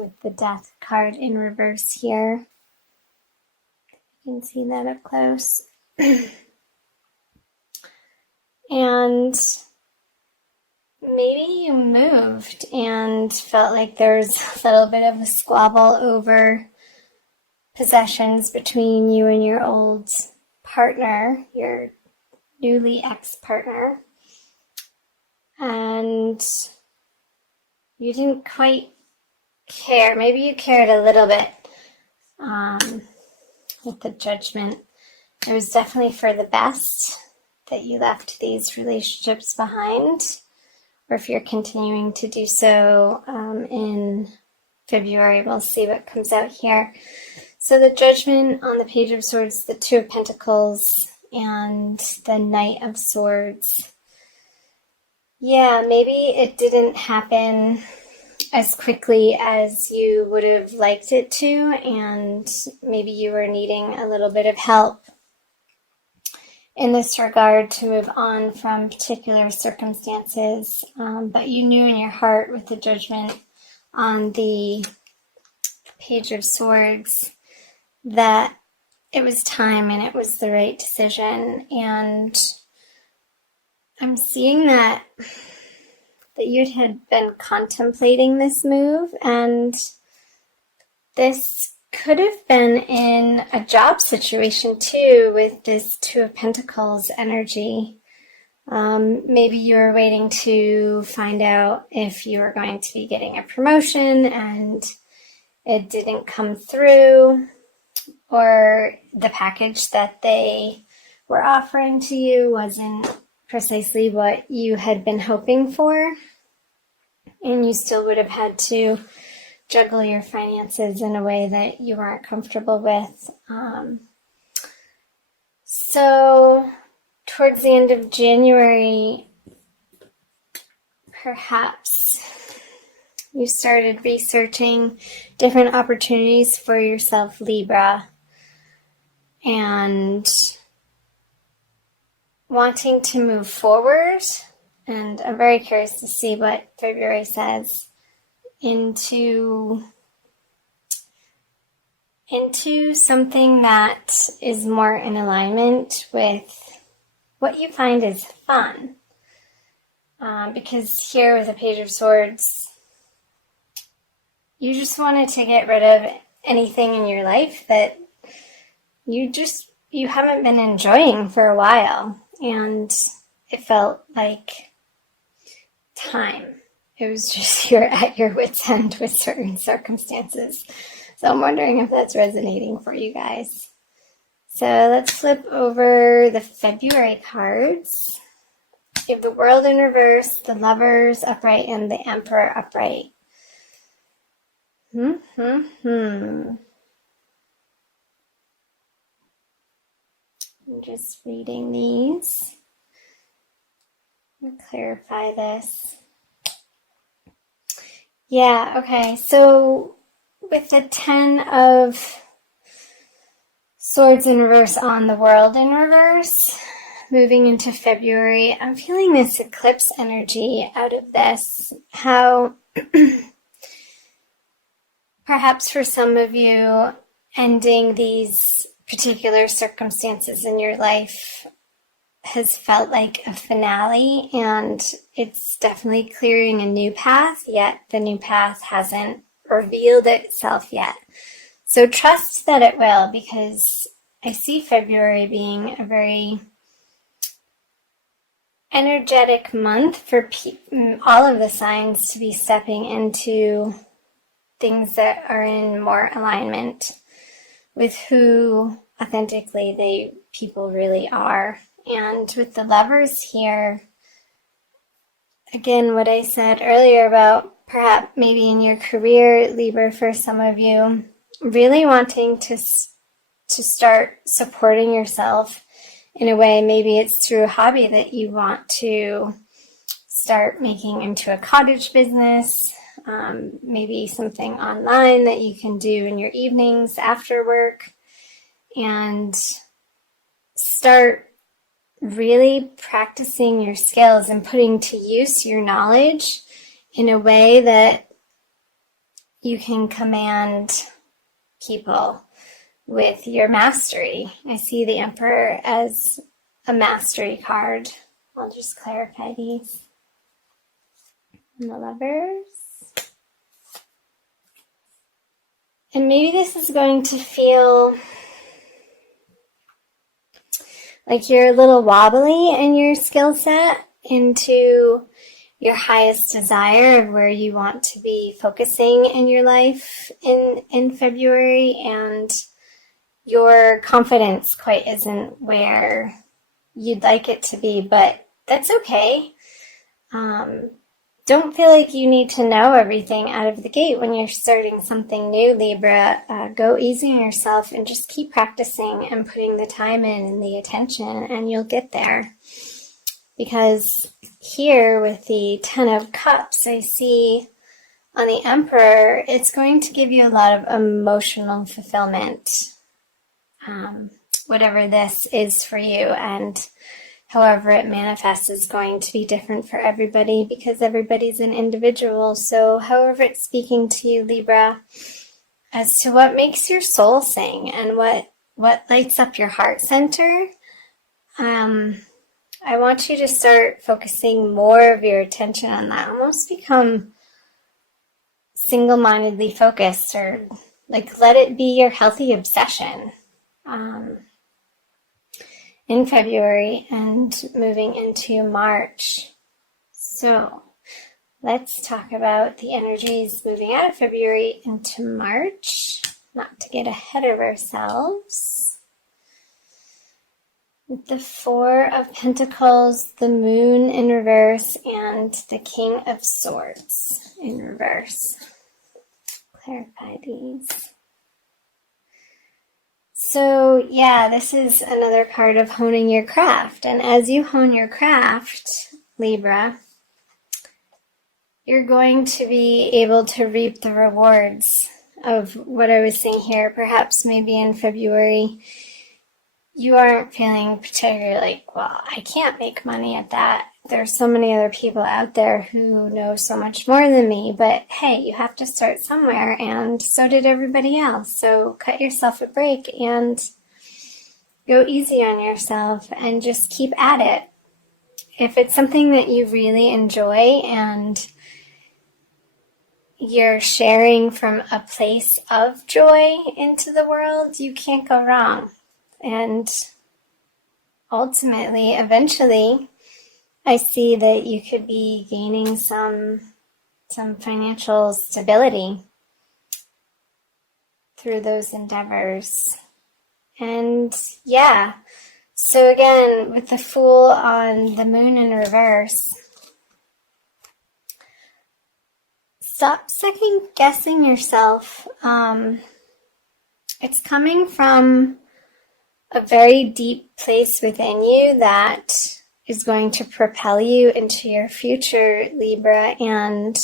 with the Death card in reverse here. You can see that up close. And maybe you moved and felt like there was a little bit of a squabble over possessions between you and your old partner, your newly ex-partner. And you didn't quite care. Maybe you cared a little bit with the Judgment. It was definitely for the best that you left these relationships behind, or if you're continuing to do so in February, we'll see what comes out here. So the Judgment on the Page of Swords, the Two of Pentacles, and the Knight of Swords. Yeah, maybe it didn't happen as quickly as you would have liked it to, and maybe you were needing a little bit of help in this regard to move on from particular circumstances, but you knew in your heart with the Judgment on the Page of Swords that it was time and it was the right decision. And I'm seeing that you had been contemplating this move, and this could have been in a job situation too with this Two of Pentacles energy. Maybe you were waiting to find out if you were going to be getting a promotion and it didn't come through, or the package that they were offering to you wasn't precisely what you had been hoping for, and you still would have had to juggle your finances in a way that you weren't comfortable with. So towards the end of January, perhaps you started researching different opportunities for yourself, Libra, and wanting to move forward. And I'm very curious to see what February says into something that is more in alignment with what you find is fun. Because here with the Page of Swords, you just wanted to get rid of anything in your life that you haven't been enjoying for a while. And it felt like time. It was just you're at your wit's end with certain circumstances. So I'm wondering if that's resonating for you guys. So let's flip over the February cards. You have the World in reverse, the Lovers upright, and the Emperor upright. I'm just reading these. Let me clarify this. Yeah, okay, so with the Ten of Swords in reverse on the World in reverse, moving into February, I'm feeling this eclipse energy out of this. How perhaps for some of you, ending these particular circumstances in your life has felt like a finale, and it's definitely clearing a new path, yet the new path hasn't revealed itself yet. So trust that it will, because I see February being a very energetic month for all of the signs to be stepping into things that are in more alignment with who authentically people really are. And with the Lovers here, again, what I said earlier about perhaps maybe in your career, Libra, for some of you, really wanting to start supporting yourself in a way. Maybe it's through a hobby that you want to start making into a cottage business, maybe something online that you can do in your evenings after work, and start really practicing your skills and putting to use your knowledge in a way that you can command people with your mastery. I see the Emperor as a mastery card. I'll just clarify these. And the Lovers. And maybe this is going to feel like you're a little wobbly in your skill set into your highest desire of where you want to be focusing in your life in February, and your confidence quite isn't where you'd like it to be, but that's okay. Don't feel like you need to know everything out of the gate when you're starting something new, Libra. Go easy on yourself and just keep practicing and putting the time in and the attention, and you'll get there. Because here with the Ten of Cups, I see on the Emperor, it's going to give you a lot of emotional fulfillment, whatever this is for you, and however it manifests is going to be different for everybody because everybody's an individual. So however it's speaking to you, Libra, as to what makes your soul sing and what lights up your heart center, I want you to start focusing more of your attention on that. Almost become single-mindedly focused, or like let it be your healthy obsession. In February and moving into March. So let's talk about the energies moving out of February into March, not to get ahead of ourselves. With the Four of Pentacles, the Moon in reverse, and the King of Swords in reverse. Clarify these. So yeah, this is another part of honing your craft. And as you hone your craft, Libra, you're going to be able to reap the rewards of what I was saying here. Perhaps maybe in February, you aren't feeling particularly like, well, I can't make money at that. There's so many other people out there who know so much more than me, but hey, you have to start somewhere, and so did everybody else. So cut yourself a break and go easy on yourself and just keep at it. If it's something that you really enjoy and you're sharing from a place of joy into the world, you can't go wrong. And ultimately, eventually, I see that you could be gaining some financial stability through those endeavors. And yeah, so again, with the Fool on the Moon in reverse, stop second guessing yourself. It's coming from a very deep place within you that is going to propel you into your future, Libra, and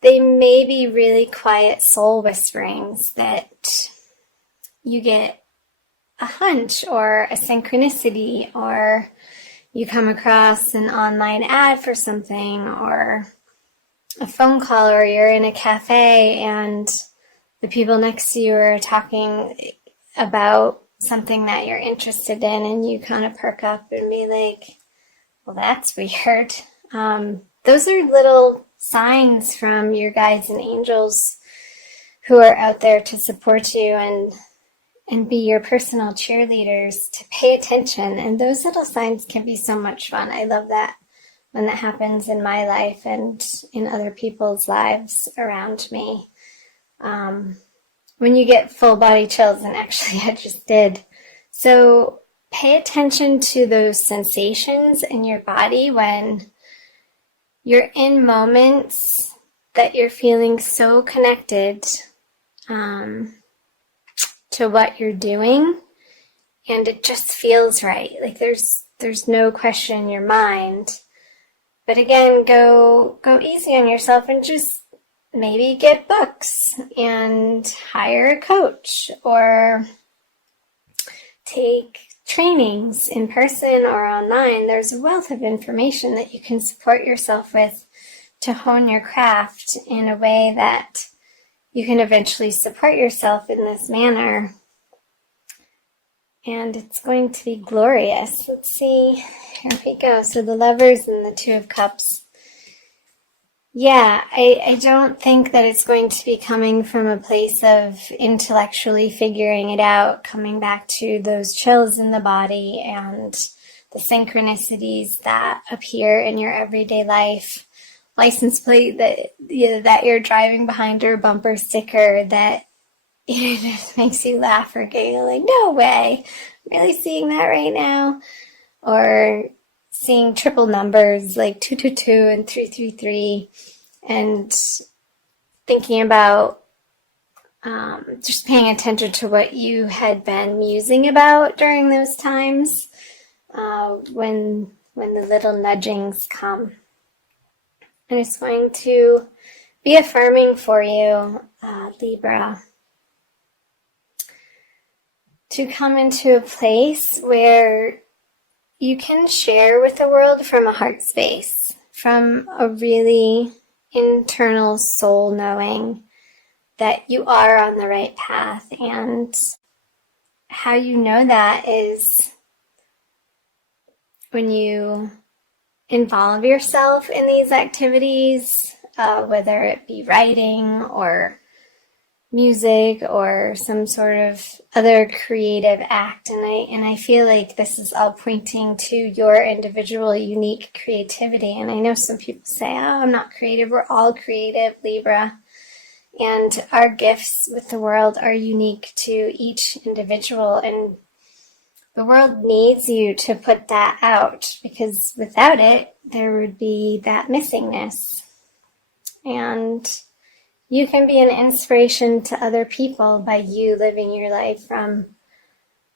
they may be really quiet soul whisperings that you get a hunch or a synchronicity, or you come across an online ad for something, or a phone call, or you're in a cafe and the people next to you are talking about something that you're interested in, and you kind of perk up and be like, well, that's weird. Those are little signs from your guides and angels who are out there to support you and be your personal cheerleaders to pay attention. And those little signs can be so much fun. I love that when that happens in my life and in other people's lives around me. When you get full body chills, and actually I just did. So pay attention to those sensations in your body when you're in moments that you're feeling so connected to what you're doing, and it just feels right. Like there's no question in your mind. But again, go easy on yourself and just maybe get books and hire a coach, or take trainings in person or online. There's a wealth of information that you can support yourself with to hone your craft in a way that you can eventually support yourself in this manner. And it's going to be glorious. Let's see. Here we go. So the Lovers and the Two of Cups. Yeah, I don't think that it's going to be coming from a place of intellectually figuring it out, coming back to those chills in the body and the synchronicities that appear in your everyday life. License plate that you're driving behind, or bumper sticker that just makes you laugh or giggle, like, no way, I'm really seeing that right now. Or seeing triple numbers like 222 and 333, and thinking about just paying attention to what you had been musing about during those times when the little nudgings come. And it's going to be affirming for you, Libra, to come into a place where you can share with the world from a heart space, from a really internal soul knowing that you are on the right path. And how you know that is when you involve yourself in these activities, whether it be writing or music or some sort of other creative act. And I feel like this is all pointing to your individual unique creativity. And I know some people say, oh, I'm not creative. We're all creative, Libra. And our gifts with the world are unique to each individual. And the world needs you to put that out, because without it, there would be that missingness. And you can be an inspiration to other people by you living your life from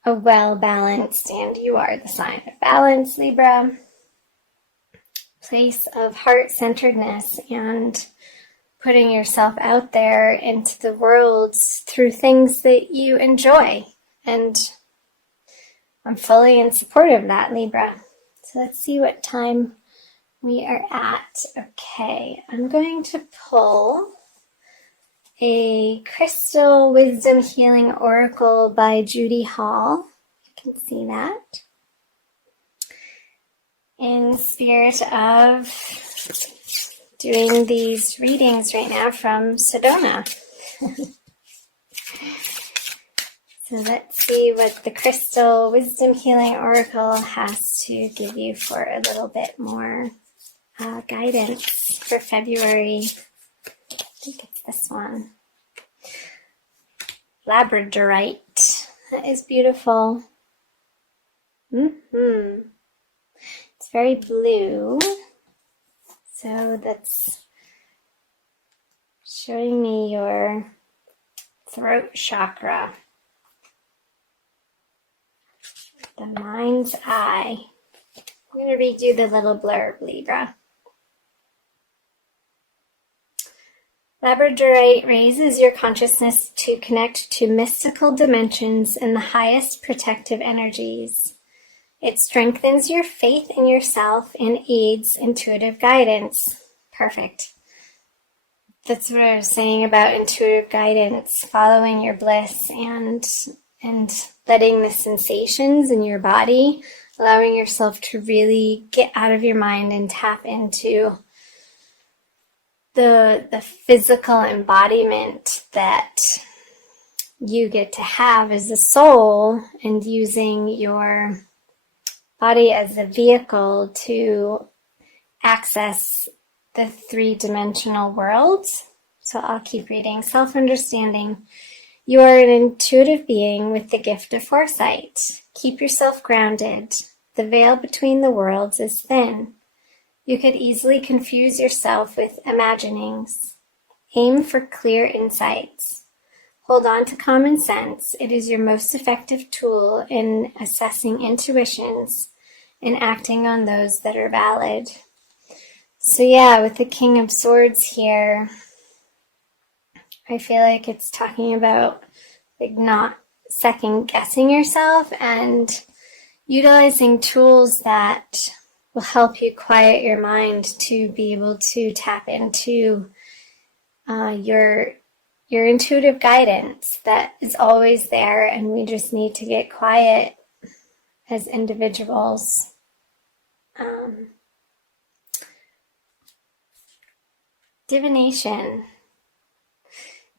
a well-balanced, and you are the sign of balance, Libra, place of heart-centeredness and putting yourself out there into the world through things that you enjoy. And I'm fully in support of that, Libra. So let's see what time we are at. Okay, I'm going to pull a Crystal Wisdom Healing Oracle by Judy Hall. You can see that. In spirit of doing these readings right now from Sedona. So let's see what the Crystal Wisdom Healing Oracle has to give you for a little bit more guidance for February. I think it's this one. Labradorite. That is beautiful. It's very blue. So that's showing me your throat chakra. The mind's eye. I'm going to read you the little blurb, Libra. Labradorite raises your consciousness to connect to mystical dimensions and the highest protective energies. It strengthens your faith in yourself and aids intuitive guidance. Perfect. That's what I was saying about intuitive guidance, following your bliss and letting the sensations in your body, allowing yourself to really get out of your mind and tap into the physical embodiment that you get to have as a soul, and using your body as a vehicle to access the three-dimensional world. So I'll keep reading. Self-understanding. You are an intuitive being with the gift of foresight. Keep yourself grounded. The veil between the worlds is thin. You could easily confuse yourself with imaginings. Aim for clear insights. Hold on to common sense. It is your most effective tool in assessing intuitions and acting on those that are valid. So yeah, with the King of Swords here, I feel like it's talking about like not second guessing yourself and utilizing tools that will help you quiet your mind to be able to tap into your your intuitive guidance that is always there, and we just need to get quiet as individuals. Divination.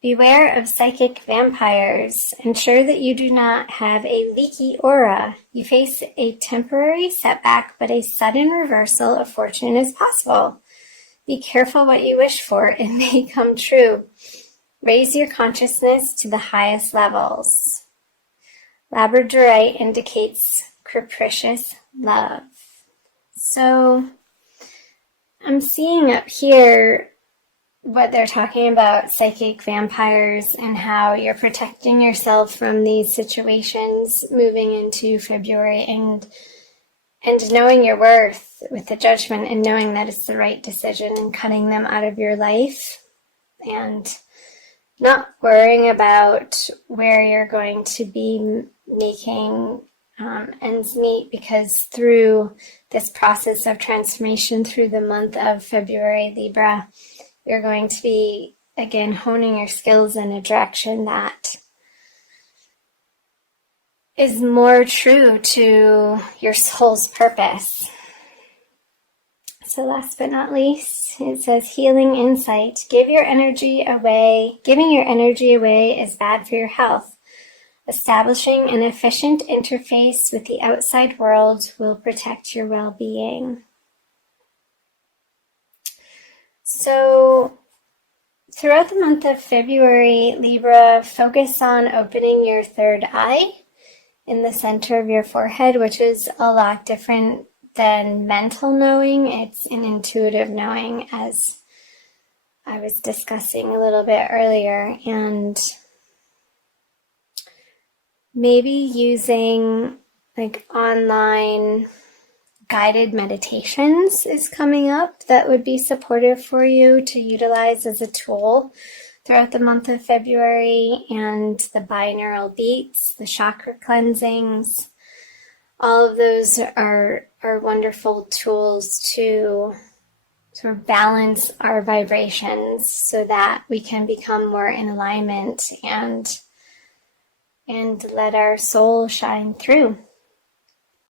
Beware of psychic vampires. Ensure that you do not have a leaky aura. You face a temporary setback, but a sudden reversal of fortune is possible. Be careful what you wish for. It may come true. Raise your consciousness to the highest levels. Labradorite indicates capricious love. So I'm seeing up here what they're talking about, psychic vampires, and how you're protecting yourself from these situations moving into February, and knowing your worth with the Judgment, and knowing that it's the right decision, and cutting them out of your life, and not worrying about where you're going to be making ends meet, because through this process of transformation through the month of February, Libra, you're going to be, again, honing your skills in a direction that is more true to your soul's purpose. So last but not least, it says healing insight. Giving your energy away is bad for your health. Establishing an efficient interface with the outside world will protect your well-being. So throughout the month of February, Libra, focus on opening your third eye in the center of your forehead, which is a lot different than mental knowing. It's an intuitive knowing, as I was discussing a little bit earlier. And maybe using like online guided meditations is coming up that would be supportive for you to utilize as a tool throughout the month of February. And the binaural beats, the chakra cleansings, all of those are wonderful tools to sort of balance our vibrations so that we can become more in alignment and let our soul shine through.